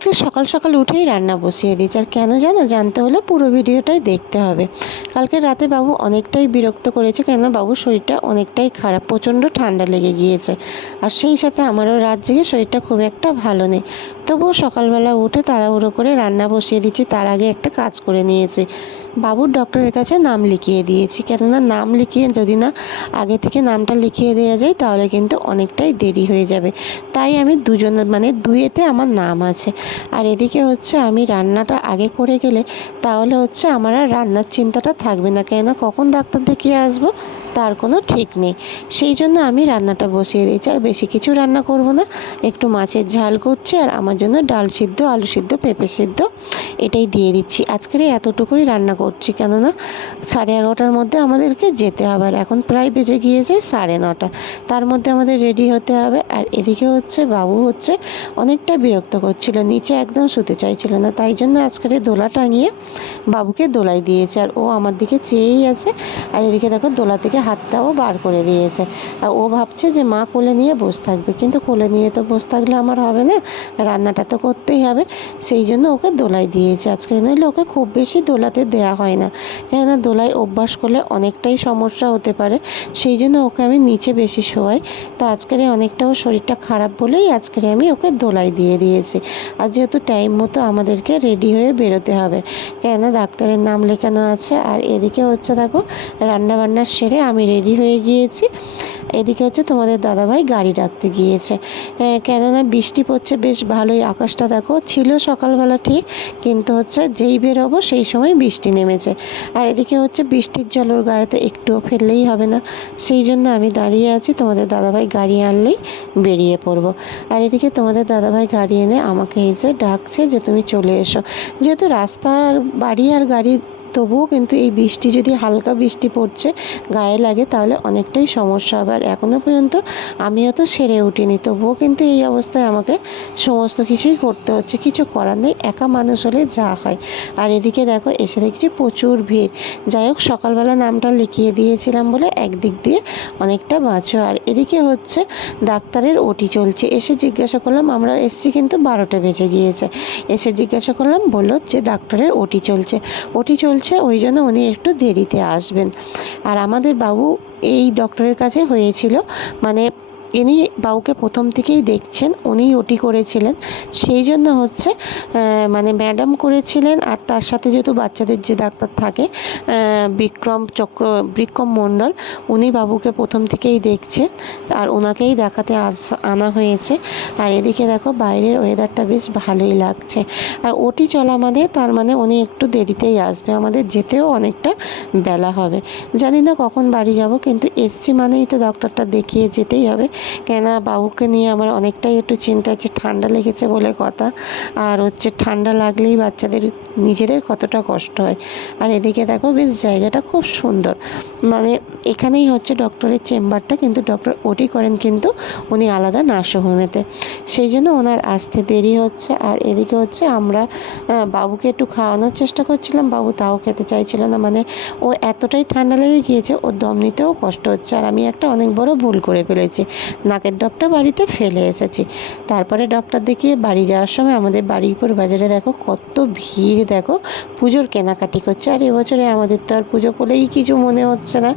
আজকে সকাল সকাল উঠেই রান্না বসিয়ে দিয়েছি। আর কেন জানো, জানতে হলে পুরো ভিডিওটাই দেখতে হবে। কালকে রাতে বাবু অনেকটাই বিরক্ত করেছে, কেন বাবুর শরীরটা অনেকটাই খারাপ, প্রচণ্ড ঠান্ডা লেগে গিয়েছে। আর সেই সাথে আমারও রাত জেগে শরীরটা খুব একটা ভালো নেই। তবুও সকালবেলা উঠে তাড়াহুড়ো করে রান্না বসিয়ে দিচ্ছি তার আগে একটা কাজ করে নিয়েছি। বাবুর ডক্টরের কাছে নাম লিখিয়ে দিয়েছি। কেননা নাম লিখিয়ে যদি না আগে থেকে নামটা লিখিয়ে দেওয়া যায়, তাহলে কিন্তু অনেকটাই দেরি হয়ে যাবে। তাই আমি দুজনের মানে দুয়েতে আমার নাম আছে। আর এদিকে হচ্ছে আমি রান্নাটা আগে করে গেলে, তাহলে হচ্ছে আমার আর রান্নার চিন্তাটা থাকবে না। কেন কখন ডাক্তার দেখিয়ে আসব, তার কোনো ঠিক নেই। সেই জন্য আমি রান্নাটা বসিয়ে দিয়েছি। আর বেশি কিছু রান্না করব না। একটু মাছের ঝাল করছি আর আমার জন্য ডাল সিদ্ধ, আলু সিদ্ধ, পেঁপে সিদ্ধ, এটাই দিয়ে দিচ্ছি। আজকের এতটুকুই। রান্না করছি। কেননা সাড়ে এগারোটার মধ্যে আমাদেরকে যেতে হবে। আর এখন প্রায় বেজে গিয়েছে সাড়ে নটা। তার মধ্যে আমাদের রেডি হতে হবে। আর এদিকে হচ্ছে বাবু হচ্ছে অনেকটা বিরক্ত করছিল। নিচে একদম শুতে চাইছিল না। তাই জন্য আজকের দোলা টাঙিয়ে বাবুকে দোলাই দিয়েছে। আর ও আমার দিকে চেয়েই আছে। আর এদিকে দেখো দোলা থেকে হাতটাও বার করে দিয়েছে। আর ও ভাবছে যে মা কোলে নিয়ে বসে থাকবে। কিন্তু কোলে নিয়ে তো বসে থাকলে আমার হবে না। রান্নাটা তো করতেই হবে। সেই জন্য ওকে দোলাই দিয়েছে। আজকে নইলে ওকে খুব বেশি দোলাতে দেওয়া হয় না। কেননা দোলায় অভ্যাস করলে অনেকটাই সমস্যা হতে পারে। সেই জন্য ওকে আমি নিচে বেশি শোয়াই। তো আজকের অনেকটা ওর শরীরটা খারাপ বলেই আজকের আমি ওকে দোলাই দিয়ে দিয়েছি। আর যেহেতু টাইম মতো আমাদেরকে রেডি হয়ে বেরোতে হবে, কেননা ডাক্তারের নাম লেখানো আছে। আর এদিকে হচ্ছে দেখো রান্না বান্না সেরে আমি রেডি হয়ে গিয়েছি। এদিকে হচ্ছে তোমাদের দাদাভাই গাড়ি ডাকতে গিয়েছে। কেননা বৃষ্টি পড়ছে, বেশ ভালোই। আকাশটা দেখো, ছিল সকালবেলা ঠিক, কিন্তু হচ্ছে যেই বেরোবো সেই সময় বৃষ্টি নেমেছে। আর এদিকে হচ্ছে বৃষ্টির জল ওর গায়েতে একটুও ফেললেই হবে না। সেই জন্য আমি দাঁড়িয়ে আছি, তোমাদের দাদাভাই গাড়ি আনলেই বেরিয়ে পড়ব। আর এদিকে তোমাদের দাদাভাই গাড়ি এনে আমাকে এসে ডাকছে যে তুমি চলে এসো। যেহেতু রাস্তার বাড়ি আর গাড়ি তবুও কিন্তু এই বৃষ্টি যদি হালকা বৃষ্টি পড়ছে, গায়ে লাগে তাহলে অনেকটাই সমস্যা হবে। আর এখনও পর্যন্ত আমিও তো সেরে উঠিনি, তবুও কিন্তু এই অবস্থায় আমাকে সমস্ত কিছুই করতে হচ্ছে। কিছু করার নেই, একা মানুষ হলে যা হয়। আর এদিকে দেখো, এসে দেখছি প্রচুর ভিড়। যাই হোক, সকালবেলা নামটা লিখিয়ে দিয়েছিলাম বলে একদিক দিয়ে অনেকটা বাঁচো আর এদিকে হচ্ছে ডাক্তারের ওটি চলছে। এসে জিজ্ঞাসা করলাম, আমরা এসছি কিন্তু বারোটা বেজে গিয়েছে। এসে জিজ্ঞাসা করলাম, বলল যে, ডাক্তারের ওটি চলছে। ওটি চলছে ওই জন্য উনি একটু দেরিতে আসবেন। আর আমাদের বাবু এই ডক্টরের কাছে হয়েছিল মানে ইনি বাবুকে প্রথম থেকেই দেখছেন, উনিই ওটি করেছিলেন। সেই জন্য হচ্ছে মানে ম্যাডাম করেছিলেন, আর তার সাথে যেহেতু বাচ্চাদের যে ডাক্তার থাকে বিক্রম চক্র, বিক্রম মণ্ডল, উনি বাবুকে প্রথম থেকেই দেখছে আর ওনাকেই দেখাতে আনা হয়েছে। আর এদিকে দেখো, বাইরের ওয়েদারটা বেশ ভালোই লাগছে। আর ওটি চলা মানে তার মানে উনি একটু দেরিতেই আসবে, আমাদের যেতেও অনেকটা বেলা হবে। জানি না কখন বাড়ি যাব, কিন্তু এসছি মানেই তো ডক্টরটা দেখিয়ে যেতেই হবে। কেননা বাবুকে নিয়ে আমার অনেকটাই একটু চিন্তা আছে ঠান্ডা লেগেছে বলে কথা। আর হচ্ছে ঠান্ডা লাগলেই বাচ্চাদের নিজেদের কতটা কষ্ট হয়। আর এদিকে দেখো বেশ জায়গাটা খুব সুন্দর। মানে এখানেই হচ্ছে ডক্টরের চেম্বারটা, কিন্তু ডক্টর ওটি করেন কিন্তু উনি আলাদা নার্সিংহোমেতে। সেই জন্য ওনার আসতে দেরি হচ্ছে। আর এদিকে হচ্ছে আমরা বাবুকে একটু খাওয়ানোর চেষ্টা করছিলাম। বাবু তাও খেতে চাইছিল না। মানে ও এতটাই ঠান্ডা লেগে গিয়েছে, ওর দম নিতেও কষ্ট হচ্ছে। আর আমি একটা অনেক বড় ভুল করে ফেলেছি। নাকের ডবটা বাড়িতে ফেলে এসেছি। তারপরে ডক্টর দেখিয়ে বাড়ি যাওয়ার সময় আমাদের বাড়িপুর বাজারে দেখো কত ভিড়, দেখো পুজোর কেনাকাটি করছে। আর এবছরে আমাদের তো আর পুজো বলেই কিছু মনে হচ্ছে না।